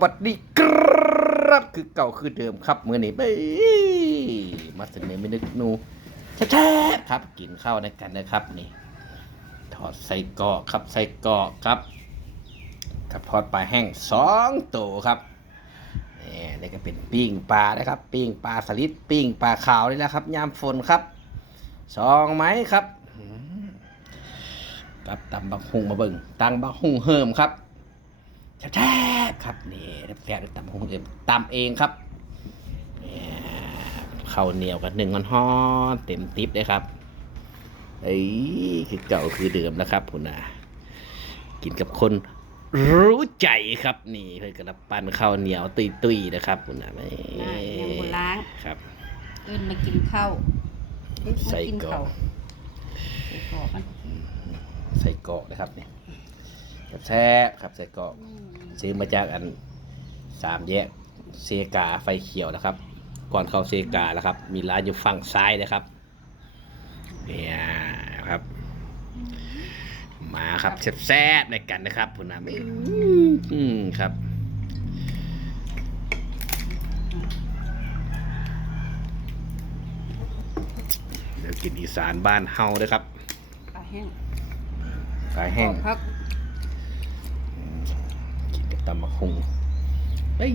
วัสดีครับคือเก่าคือเดิมครับเมื้อนี้ไปมาเสนอเมนูหนูแท้ๆครับกินข้าวในกันนะครับนี่ทอดไส้กรอกครับไส้กรอกครับกับทอดปลาแห้งสองตัวครับนี่นี่ก็เป็นปิ้งปลานะครับปิ้งปลาสลิดปิ้งปลาขาวนี่นะครับยามฝนครับสองไม้ครับกับตำบักฮุงมาเบิ่งตังบักฮุงเฮิมครับแท้ ๆครับนี่แซ่บๆตำบักฮุงเฮิมตำเองครับเนี่ยข้าวเหนียวกับหนึ่งมันฮ้อนๆเต็มติ๊บเลยครับเอ้ยคือเก่าคือเดิมแล้วครับคุณอากินกับคนรู้ใจครับ นี่เพื่อนกระปั้นข้าวเหนียวตุยตุยๆนะครับคุณอาไม่น่ายังบ่ล้างครับเอิ้นมากินข้าวใส่มากินกรอข้ากวใส่กรอกมันใส่กรอกนะครับนี่แซ่บๆครับใส่กรอกอืม ซื้อมาจากอันสามแยกเซกาไฟเขียวนะครับ ก่อนเข้าเซกาแล้วครับ มีร้านอยู่ฝั่งซ้ายนะครับเนี่ยครับ มาครับแซ่บๆในกันนะครับคุณอาอืมครับเดี๋ยวกินอีสานบ้านเฮาด้วยครับปลาแห้งปลาแห้งพักกินกับ ตำมะฮุงเฮ้ย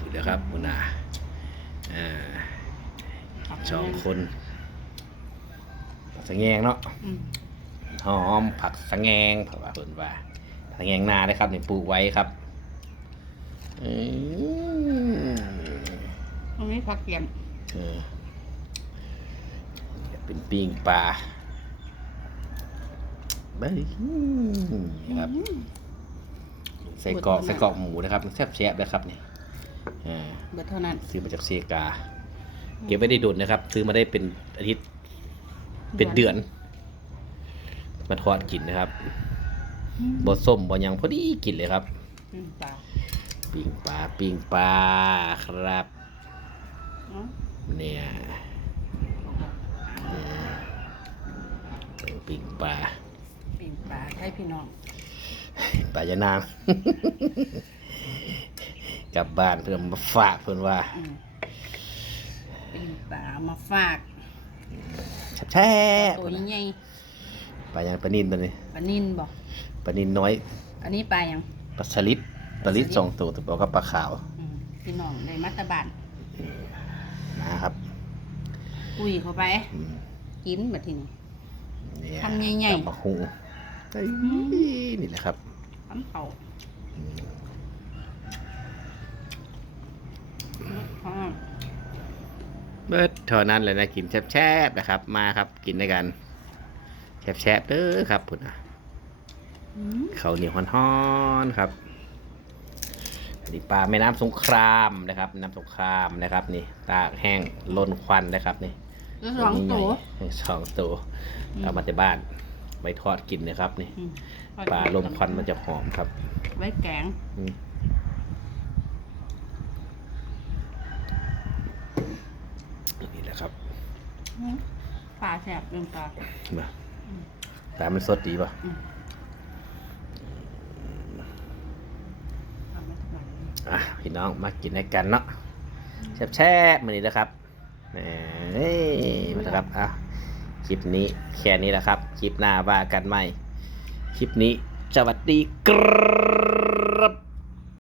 พูดนะครับคุณอาอ่าสองคนผักสะแงงเนาะอืมหอมผักสะแงงเพราะว่าเพิ่นว่าสะแงงนาเลยครับนี่ปลูกไว้ครับอืมตรงนี้ผักเกียมเออเป็นปิ้งปลาเบ้ยครับ ใส่กรอกใส่กรอกหมูนะครับแซ่บแซ่บๆนะครับนี่อ่าเบิดเท่านั้น ซื้อมาจากเซกา เก็บไว้ได้ดุนนะครับ ซื้อมาได้เป็นอาทิตย์เป็นเดือน มาทอดกินนะครับอืมบดส้มบดยังพอดีกินเลยครับอืมปลาปิ้งปลาปิ้งปลาครับเนาะเนี่ยอืมปิ้งปลาปิ้งปลาให้พี่น้อง ปลายานาง กลับบ้านเพื่อมาฝากเพื่อนว่าอืมปิ้งปลามาฝากแช่ตัวใหญ่ปลายังปลานินตัวนี้ๆปลานินบอกปลานินน้อย อันนี้ปลายังปลาสลิดปลาลิดสองตัวตัวบอกกับปลาขาวอืมพี่น้องในมัตตบานนะครับคุยเข้าไปอืมกินแบบทีนี้เนี่ยทำใหญ่ๆตำบักหุงเอ้ยนี่แหละครับ ทำเขาอ่าเบิดเท่านั้นเลยนะกินแช่บๆนะครับ มาครับกินด้วยกันแช่บๆเด้อครับพุ่นนะอืมข้าวเหนียวฮ้อนๆครับอันนี่ปลาแม่น้ำสงครามนะครับน้ำสงครามนะครับ นี่ ตากแห้งลนควันนะครับ นี่แล้วสองตัวสองตัวอืมเอามาจากบ้าน ไว้ทอดกินนะครับนี่อืมปลาลมควันมันจะหอมครับ ไว้แกงอืม นี่แหละครับปลาแสบเรื่องปลา มาปลามันสดดีป่ะเอามาทำไมอะพี่น้องมากินด้วยกันเนาะแซ่บๆมือนี้นะครับแหมเฮ้ยมาแล้วครับอะค ลิปนี้แค่นี้แหละครับ คลิปหน้าว่ากันใหม่ คลิปนี้สวัสดีครับ